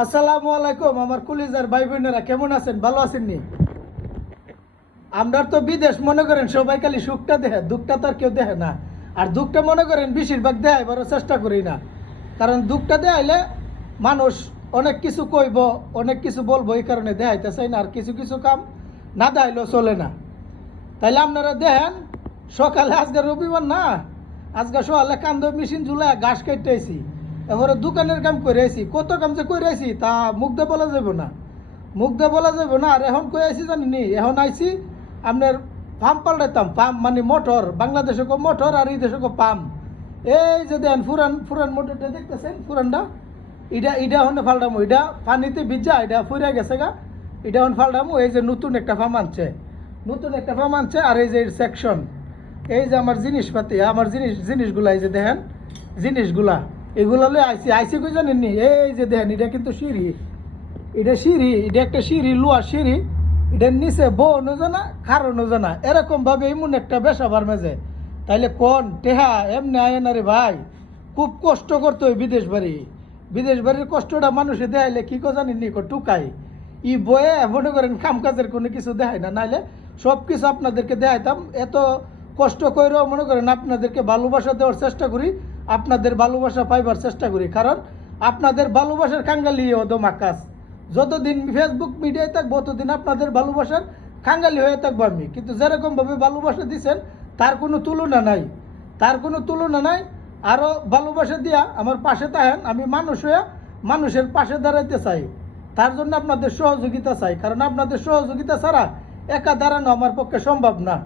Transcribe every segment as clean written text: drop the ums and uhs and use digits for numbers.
আসসালামু আলাইকুম আমার কলিজার ভাই বোনেরা, কেমন আছেন? ভালো আছেন নি? আমরা তো বিদেশ মনে করেন সবাই খালি সুখটা দেখে, দুঃখটা তো আর কেউ দেখে না। আর দুঃখটা মনে করেন বেশিরভাগ দেয়, বড় চেষ্টা করি না। কারণ দুঃখটা দেখাইলে মানুষ অনেক কিছু কইব, অনেক কিছু বলবো, এই কারণে দেখাইতে চাই না। আর কিছু কিছু কাম না দেখাইলেও চলে না। তাইলে আপনারা দেখেন, সকালে আজকে রবিবার না, আজকে সকালে কান্দ মেশিন ঝুলায় ঘাস কাটতেছি, এবারে দোকানের কাম করে আইছি। কত কাম যে করে আইছি তা মুখ দিয়ে বলা যাবে না, মুখ দিয়ে বলা যাবে না। আর এখন কই আইছি জানি, এখন আইছি আপনার পাম্প পাল্টাইতাম। পাম্প মানে মোটর, বাংলাদেশে কো মোটর আর এই দেশে কো পাম্প। এই যে দেন ফুরান ফুরান মোটরটা দেখতেছেন, ফুরানটা ইটা হনে ফাল্টামো, এটা পানিতে ভিজা, এটা ফুরে গেছে গা, এটা হন ফাল্টামো। এই যে নতুন একটা পাম্প আনছে, নতুন একটা পাম্প আনছে। আর এই যে সেকশন, এই যে আমার জিনিসপাতি, আমার জিনিসগুলা, এই যে দেখেন জিনিসগুলা, এগুলো লই আইসি আইসি কই জানেন নি? এই যে দেখেন, এটা কিন্তু সিঁড়ি, এটা সিঁড়ি, এটা একটা সিঁড়ি, লোহার সিঁড়ি। এটার নিচে বউনও জানা, খারণও জানা, এরকমভাবে এমন একটা বেসাবার মেজে। তাইলে কোন টেহা এমনি আয় না রে ভাই, খুব কষ্ট করতে হয় বিদেশ বাড়ি। বিদেশ বাড়ির কষ্টটা মানুষে দেখাইলে কি কো জানেন নি? টুকাই ই বয়ে মনে করেন কাম কাজের কোনো কিছু দেখায় না। নাইলে সব কিছু আপনাদেরকে দেখাইতাম। এত কষ্ট করেও মনে করেন আপনাদেরকে ভালোবাসা দেওয়ার চেষ্টা করি, আপনাদের ভালোবাসা পাইবার চেষ্টা করি। কারণ আপনাদের ভালোবাসার কাঙ্গালি ওদম আকাশ। যতদিন ফেসবুক মিডিয়ায় থাকবো ততদিন আপনাদের ভালোবাসার কাঙ্গালি হয়ে থাকবো আমি। কিন্তু যেরকমভাবে ভালোবাসা দিচ্ছেন তার কোনো তুলনা নাই, তার কোনো তুলনা নাই। আরও ভালোবাসা দিয়া আমার পাশে থাকেন। আমি মানুষ হয়ে মানুষের পাশে দাঁড়াইতে চাই, তার জন্য আপনাদের সহযোগিতা চাই। কারণ আপনাদের সহযোগিতা ছাড়া একা দাঁড়ানো আমার পক্ষে সম্ভব না,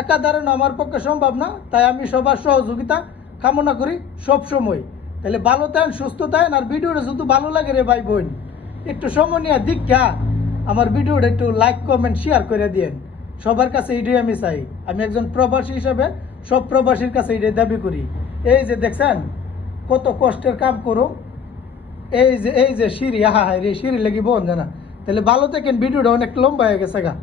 একা দাঁড়ানো আমার পক্ষে সম্ভব না। তাই আমি সবার সহযোগিতা কামনা করি সব সময়। তাহলে ভালো থাকেন, সুস্থ থাকেন। আর ভিডিওটা শুধু ভালো লাগে রে ভাই বোন, একটু সময় নিয়ে দীক্ষা আমার ভিডিওটা একটু লাইক কমেন্ট শেয়ার করে দিয়েন। সবার কাছে এটাই আমি চাই। আমি একজন প্রবাসী হিসাবে সব প্রবাসীর কাছে এটাই দাবি করি। এই যে দেখছেন কত কষ্টের কাম করো, এই যে সিঁড়ি, আহা হায় রে, সিঁড়ি লেগে বোন জানা। তাহলে ভালো থাকেন, ভিডিওটা অনেক লম্বা হয়ে গেছে গা।